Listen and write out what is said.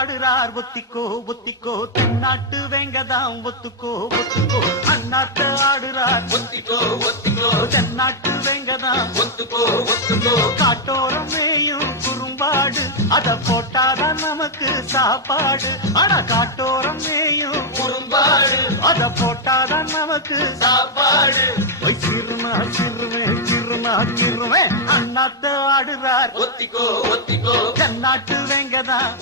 ஆடுறார் ஒத்திக்கோ ஒத்திக்கோ தென்னாட்டு வெங்கதாம் ஒத்துக்கோ ஒத்துக்கோ அண்ணாத்த ஆடுறார் ஒத்திக்கோ ஒத்திக்கோ தென்னாட்டு வெங்கதாம் ஒத்துக்கோ ஒத்துக்கோ காட்டோரம் மேயும் குறும்பாடு அத போட்டாதான் நமக்கு சாப்பாடு ஆனா காட்டோரம் மேயும் குறும்பாடு அத போட்டாதான் நமக்கு சாப்பாடு சிறுனா சிறுமே சிறுனா சிறுமே அண்ணாத்த ஆடுறார் ஒத்திக்கோ ஒத்திக்கோ தென்னாட்டு வெங்கதான்